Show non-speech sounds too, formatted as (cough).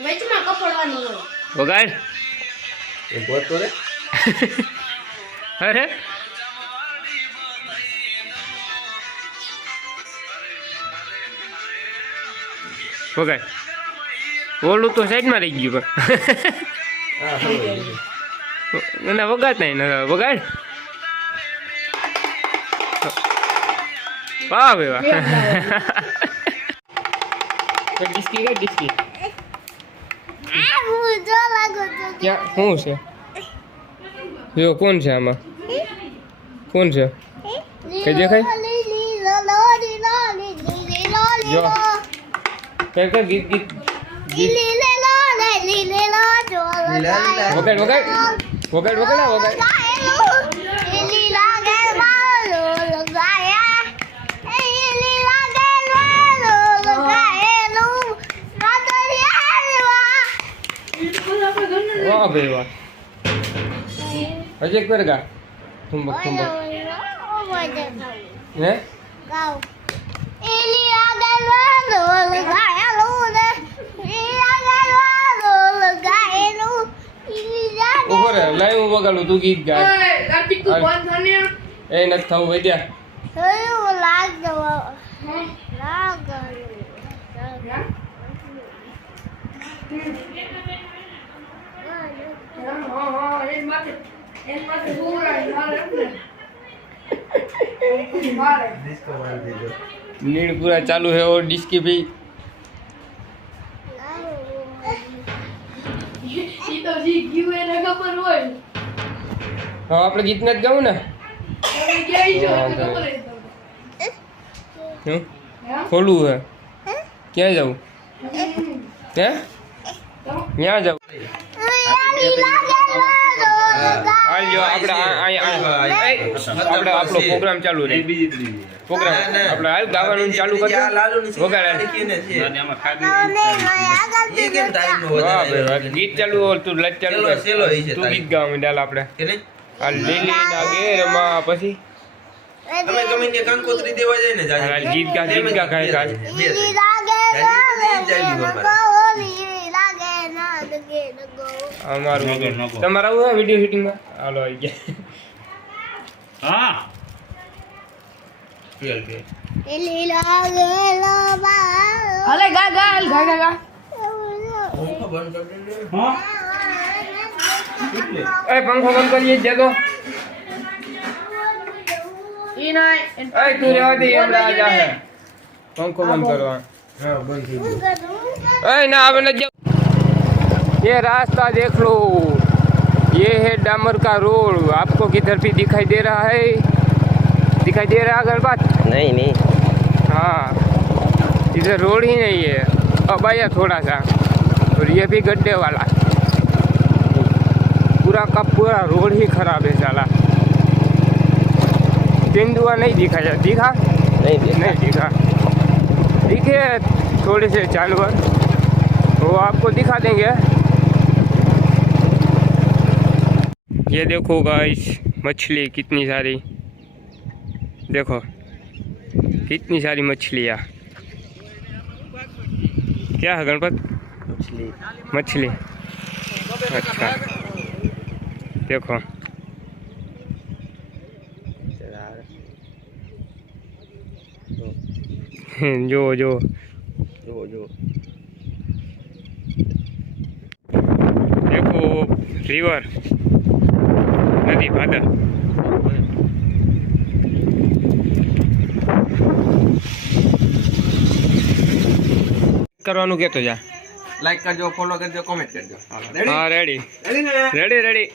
વચમાં કપડવાનું હોય. વગાડ. એ ગોતો રે અરે. વગાડ. ઓલું તો સાઈડમાં રહી ગયું પણ. ના વગાડ નહીં ના વગાડ. વાહ ભાઈ વાહ. (laughs) ડિસ્કી કઈ ડિસ્કી. ક્યાં શું છે? જો કોણ છે આમાં? કોણ છે? કઈ દેખાય? જો. કઈ કઈ ગીત ગીત ગીત. વગાડ વગાડ. વગાડ વગાડ વગાડ. વાહ ભાઈ વાહ હજી એક વાર ગા. ઠુંબક ઠુંબક હે? ઊભો રે લાઈ હું વગાડું તું ગીત ગા એ નથી થવું વૈદ્યા હા? હા એન માથે એન માથે સુવરાય મારે એમ ને મારે ડિસ્કો મારી દેજો નીણ પૂરા ચાલુ હે ઓર ડિસ્કી ભી ઈ તો જી ગયું એને ખબર હોય હા આપણે પ્રોગ્રામ ચાલુ રહે પ્રોગ્રામ. ના, ના. આપણે હાલ ગાવાનું ચાલુ કરી આ લાલુની છે, વગાડ. હાલ. લાડકીને છે. એ એ કેમ ટાઈમનો વાહ વધારે ભાઈ વાહ. છે? ગીત ચાલુ હોય તું લટ ચાલુ તું ગીત ગાવા માં હાલ આપણે લીલી ના ઘેરમાં પછી? ગમે કંકોત્રી દેવા જાય ને ગીત ગા ગીત ગા ગાય. અમારું તમારે આવું હોય વીડિયો શૂટિંગમાં હાલો આવી ગયા. હા. પંખો બંધ કરીએ જગો ઈ ના કરવા. બંધ ના આવે ન ये रास्ता देख लो। ये है डामर का रोड। आपको किधर भी दिखाई दे रहा है? दिखाई दे रहा है अगर बात? नहीं नहीं। हाँ। इधर रोड ही नहीं है। अब आया थोड़ा सा। और ये भी गड्ढे वाला। पूरा का पूरा रोड ही खराब है साला। तेंदुआ नहीं दिखा जा दिखा? नहीं दिखा। नहीं दिखा। दिखे थोड़े से जानवर। वो आपको दिखा देंगे। ये देखो गाइस मछली कितनी सारी। देखो कितनी सारी मछलियाँ। क्या है गणपत? मछली। मछली। अच्छा। देखो। (laughs) जो जो। जो જો देखो रिवर નદી ભાદર કરવાનું કેતો જા. લાઈક કરજો ફોલો કરજો કોમેન્ટ કરજો. હા રેડી રેડી રેડી